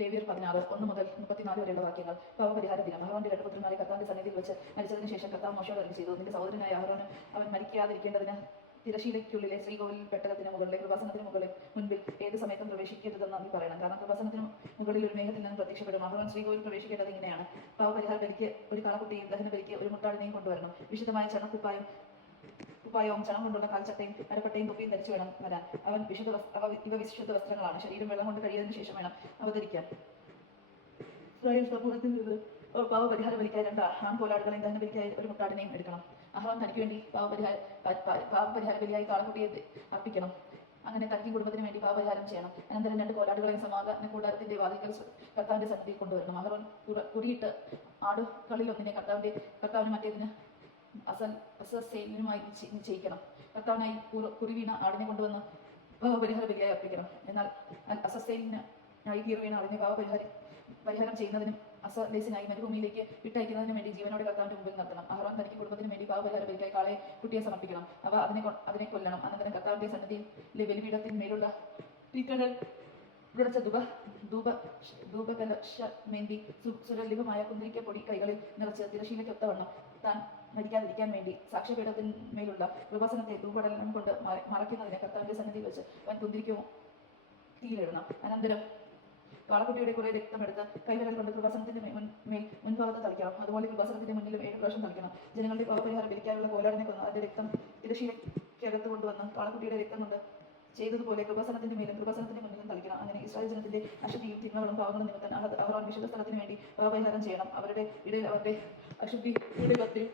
ലേവിയർ പതിനാറ് ഒന്ന് മുതൽ മുപ്പത്തിനാല് വരെയുള്ള വാക്യങ്ങൾ. പാവപരിഹാര ദിനം. അഹ്റോന്റെ പുത്രന്മാരെ കർത്താവിന്റെ സന്നിധിയിൽ വെച്ച് മരിച്ചതിന് ശേഷം കർത്താവ് മോശയോട് അരുളി ചെയ്തു. നിന്റെ സഹോദരനായ അഹ്റോന് അവൻ മരിക്കാതിരിക്കേണ്ടതിന് തിരശീലയ്ക്കുള്ളിലെ ശ്രീകോവിൽ പെട്ടകത്തിന് മുകളിലെ കൃപാസനത്തിന് മുകളിൽ മുൻപിൽ ഏത് സമയത്തും പ്രവേശിക്കരുതെന്ന് നീ പറയണം. കാരണം കൃപാസനത്തിന് മുകളിൽ ഒരു മേഘത്തിൽ നിന്ന് പ്രത്യക്ഷപ്പെടും. അഹ്റോൻ ശ്രീകോവിൽ പ്രവേശിക്കേണ്ടത് ഇങ്ങനെയാണ്. പാവപരിഹാര ബലിക്ക് ഒരു കാളക്കുട്ടിയും ദഹന ബലിക്ക് ഒരു മുട്ടാടിനെയും കൊണ്ടുവരണം. വിശുദ്ധമായ ചണക്കുപ്പായും കുപ്പായവും ചണം കൊണ്ടുള്ള കാൽച്ചട്ടയും അരപ്പട്ടയും തൊപ്പിയും ധരിച്ചു വേണം വരാൻ. അവൻ വിശുദ്ധ ഇവ വിശുദ്ധ വസ്ത്രങ്ങളാണ്. ശരീരം വെള്ളം കൊണ്ട് കഴിയതിനു ശേഷം വേണം അവതരിക്കാൻ. സമൂഹത്തിൽ പാവപരിഹാര ബലിക്കായി രണ്ട് ആൺ പോലാടുകളെയും ദഹന ബലിക്കായി ഒരു മുട്ടാടിനെയും എടുക്കണം. അഹ്റോൻ തനിക്ക് വേണ്ടി പാവപരിഹാര പാവപരിഹാര ബലിയായി കാളക്കുട്ടിയെ അർപ്പിക്കണം. അങ്ങനെ തനിക്ക് കുടുംബത്തിന് വേണ്ടി പാവപരിഹാരം ചെയ്യണം. അനന്തരം രണ്ട് കോലാടുകളെയും സമാധാന കൂടാരത്തിന്റെ വാതിൽക്കൽ കർത്താവിന്റെ സന്നിധിയിൽ കൊണ്ടുവരണം. അവർ കുടിയിട്ട് ആടുകളിൽ ഒന്നിനെ കർത്താവിന്റെ കർത്താവിന് മറ്റേതിന് അസൽ അസസേനുമായി നിശ്ചയി- നിശ്ചയിക്കണം. കർത്താവിനായി കുരുവീണ ആടിനെ കൊണ്ടുവന്ന് ഭാവപരിഹാര ബലിയായി അർപ്പിക്കണം. എന്നാൽ അസസേനായി തീർവീണ ആടിനെ ഭാവപരിഹാര പരിഹാരം ചെയ്യുന്നതിനും അസലേസിനായി മരുഭൂമിയിലേക്ക് വിട്ടയക്കുന്നതിനും വേണ്ടി ജീവനോട് കർത്താവിന്റെ മുമ്പിൽ നടത്തണം. അഹ്റാൻ തനിക്ക് കുടുംബത്തിന് വേണ്ടി ഭാവപരിഹാര ബലിയായി കാളെ കുട്ടിയെ സമർപ്പിക്കണം. അവ അതിനെ അതിനെ കൊല്ലണം. അനന്തരം കർത്താവിന്റെ സന്നിധിയിലെ ബലിപീഠത്തിന്മേലുള്ള തീറ്റകൾ വിളച്ച ധൂപ ധൂപ ധൂപകലശ മേന്തി സുരലിഭമായ കുന്തിരിക്ക പൊടി കൈകളിൽ നിറച്ച് തിരശീലയ്ക്കൊത്തവണ്ണം താൻ മരിക്കാതിരിക്കാൻ വേണ്ടി സാക്ഷ്യപീഠത്തിന്മേലുള്ള കൃപാസനത്തെ ധൂപടലനം കൊണ്ട് മറയ്ക്കുന്നതിന് കർത്താവിന്റെ സന്നിധി വെച്ച് അവൻ കുന്തിരിക്കവും തീയിലിടണം. അനന്തരം കാളക്കുട്ടിയുടെ കുറെ രക്തമെടുത്ത് കൈവിരൽ കൊണ്ട് കൃപാസനത്തിന്റെ മേൽ മുൻഭാഗത്ത് തളിക്കണം. അതുപോലെ കൃപാസനത്തിന്റെ മുന്നിലും ഏഴ് പ്രാവശ്യം തളിക്കണം. ജനങ്ങളുടെ പാപപരിഹാരം പിരിക്കാനുള്ള കോലാടിനെ കൊന്ന് അതിന്റെ രക്തം തിരശീലയ്ക്കകത്ത് കൊണ്ടുവന്ന് കാളക്കുട്ടിയുടെ രക്തം കൊണ്ട് ചെയ്തതുപോലെ കൃപാസനത്തിന്റെ മേലും കൃപാസനത്തിന്റെ മുന്നിലും തളിക്കണം. അങ്ങനെ ഇസ്രായേൽ ജനത്തിന്റെ അശുദ്ധിയും തിന്മകളും പാവങ്ങളും നിമിത്തം അവർ വിശുദ്ധ സ്ഥലത്തിന് വേണ്ടി പാപപരിഹാരം ചെയ്യണം. അവരുടെ ഇടയിൽ അവരുടെ അശുദ്ധി കൂടികത്തിൽ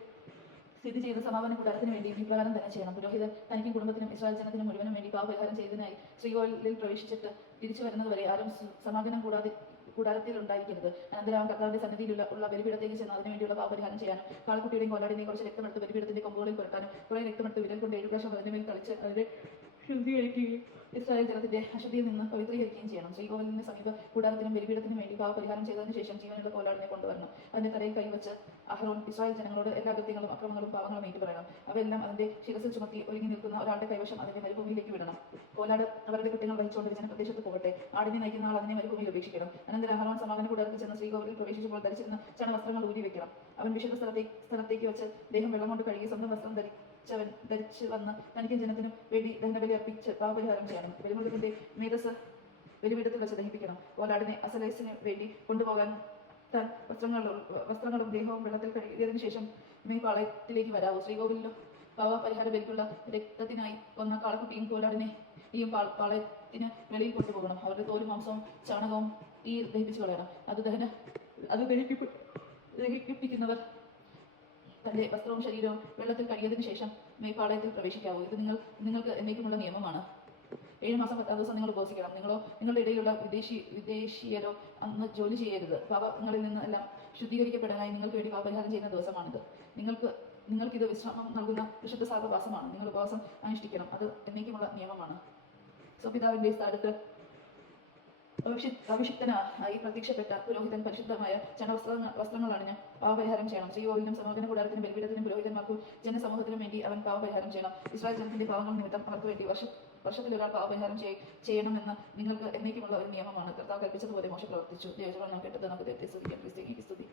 സ്ഥിതി ചെയ്ത സമാപന കൂടാരത്തിന് വേണ്ടി ഇപ്രകാരം തന്നെ ചെയ്യണം. പുരോഹിതൻ തനിക്കും കുടുംബത്തിനും ഇസ്രായേൽ ജനത്തിനും മുഴുവനും വേണ്ടി പാപപരിഹാരം ചെയ്തതിനായി ശ്രീകോവിലിൽ പ്രവേശിച്ചിട്ട് തിരിച്ചു വരുന്നതുവരെ ആരും സമാഗമനം കൂടാതെ കൂടാരത്തിൽ ഉണ്ടായിരിക്കരുത്. അനന്തരം കർത്താവിന്റെ സന്നിധിയിലുള്ള ഉള്ള ബലിപീഠത്തേക്ക് ചെന്ന് അതിനുവേണ്ടിയുള്ള പാപപരിഹാരം ചെയ്യാനും കാളക്കുട്ടിയുടെയും കോലാടിനെയും കുറച്ച് രക്തമെടുത്ത് ബലിപീഠത്തിന്റെ കൊമ്പുകളിൽ പുരട്ടാനും കുറെ രക്തമെടുത്ത് വിരൽ കൊണ്ട് ഏഴു പ്രാവശ്യം അതിന്റെ മേൽ കളിച്ച് അതിനെ ശുദ്ധീകരിക്കുകയും ഇസ്രായേൽ ജനത്തിന്റെ അശുദ്ധിയിൽ നിന്ന് പവിത്രീകരിക്കുകയും ചെയ്യണം. ശ്രീകോവിലിന് സമീപ കൂടാരത്തിനും ബലിപീഠത്തിനും വേണ്ടി പാവപരിഹാരം ചെയ്തതിനു ശേഷം ജീവനുള്ള കോലാടിനെ കൊണ്ടുവരണം. അതിന്റെ തലയിൽ കൈവച്ച് അഹ്റോൻ ഇസ്രായേൽ ജനങ്ങളോട് എല്ലാ കൃത്യങ്ങളും അക്രമങ്ങളും പാവങ്ങളും ഏറ്റു പറയണം. അവയെല്ലാം അതിന്റെ ശിരസിൽ ചുമത്തി ഒരുങ്ങി നിൽക്കുന്ന ഒരാളുടെ കൈവശം അതിന്റെ മരുഭൂമിയിലേക്ക് വിടണം. കോലാട് അവരുടെ കുറ്റങ്ങൾ വഹിച്ചുകൊണ്ട് ജനപ്രദേശത്ത് പോകട്ടെ. ആടിനെ നയിക്കുന്ന ആൾ അതിനെ മരുഭൂമിയിൽ ഉപേക്ഷിക്കണം. അനന്തരം അഹ്റോൻ സമാധാന കൂടാരത്തിൽ ചെന്ന് ശ്രീകോവിലിൽ പ്രവേശിച്ചപ്പോൾ ധരിച്ചിരുന്ന ചണവസ്ത്രങ്ങൾ ഊരി വെക്കണം അവൻ വിശുദ്ധ സ്ഥലത്തേക്ക് സ്ഥലത്തേക്ക് വെച്ച് ദേഹം വെള്ളം കൊണ്ട് കഴുകി സ്വന്തം വസ്ത്രം ധരിച്ചവൻ ധരിച്ച് വന്ന് തനിക്കും ജനത്തിനും വേണ്ടി ദഹനബലി അർപ്പിച്ച് പാപപരിഹാരം ചെയ്യണം. ബലിമൃഗത്തിന്റെ മേധസ് ബലിപീഠത്തിൽ വെച്ച് ദഹിപ്പിക്കണം. കോലാടിനെ അസലേസിന് വേണ്ടി കൊണ്ടുപോകാൻ താൻ വസ്ത്രങ്ങളും വസ്ത്രങ്ങളും ദേഹവും വെള്ളത്തിൽ കഴുകിയതിനു ശേഷം മെയ് പാളയത്തിലേക്ക് വരാവൂ. ശ്രീകോവിലിലും പാവ പരിഹാര ബലിക്കുള്ള രക്തത്തിനായി കൊന്ന കാളക്കുട്ടിയും കോലാടിനെ പാ- പാളയത്തിന് വെളിയിൽ കൊണ്ടുപോകണം. അവരുടെ തോലും മാംസവും ചാണകവും തീ ദഹിപ്പിച്ചു കളയണം. അത് ദഹന അത് ദഹിപ്പിക്കു ദഹിപ്പിക്കുന്നവർ തന്റെ വസ്ത്രവും ശരീരവും വെള്ളത്തിൽ കഴിയതിനു ശേഷം മേപ്പാളയത്തിൽ പ്രവേശിക്കാവൂ. ഇത് നിങ്ങൾ നിങ്ങൾക്ക് എന്നേക്കുമുള്ള നിയമമാണ്. ഏഴ് മാസം പത്താം ദിവസം നിങ്ങൾ ഉപവസിക്കണം. നിങ്ങളോ നിങ്ങളുടെ ഇടയിലുള്ള വിദേശി വിദേശീയരോ അന്ന് ജോലി ചെയ്യരുത്. പാപങ്ങളിൽ നിന്ന് എല്ലാം ശുദ്ധീകരിക്കപ്പെടാനായി നിങ്ങൾക്ക് വേണ്ടി പാപരിഹാരം ചെയ്യുന്ന ദിവസമാണിത്. നിങ്ങൾക്ക് നിങ്ങൾക്കിത് വിശ്രമം നൽകുന്ന വിശുദ്ധ സാധവാസമാണ് നിങ്ങൾ ഉപവാസം അനുഷ്ഠിക്കണം. അത് എന്നേക്കുമുള്ള നിയമമാണ്. സോ പിതാവിന്റെ സ്ഥാനത്ത് അഭിഷിക്തനാ ഈ പ്രത്യക്ഷപ്പെട്ട പുരോഹിതൻ പരിശുദ്ധമായ ചണവസ്ത്ര വസ്ത്രങ്ങൾ അണിഞ്ഞ് പാവപരിഹാരം ചെയ്യണം. ശ്രീകോവിലിനും സമാധാന കൂടാരത്തിനും ബലിപീഠത്തിനും പുരോഹിതന്മാർക്കും ജനസമൂഹത്തിനും വേണ്ടി അവൻ പാവപരിഹാരം ചെയ്യണം. ഇസ്രായേൽ ജനത്തിന്റെ പാവങ്ങൾ നിമിത്തം അവർക്ക് വേണ്ടി വർഷ വർഷത്തിൽ ഒരാൾ പാവപരിഹാരം ചെയ്- ചെയ്യണമെന്ന് നിങ്ങൾക്ക് എന്നേക്കുമുള്ള ഒരു നിയമമാണ്. കർത്താവ് കൽപ്പിച്ചതുപോലെ മോശം പ്രവർത്തിച്ചു. ദൈവജനം കേട്ടത് നമുക്ക് ദൈവത്തെ സ്തുതിക്കാം. ക്രിസ്തു സ്തുതി.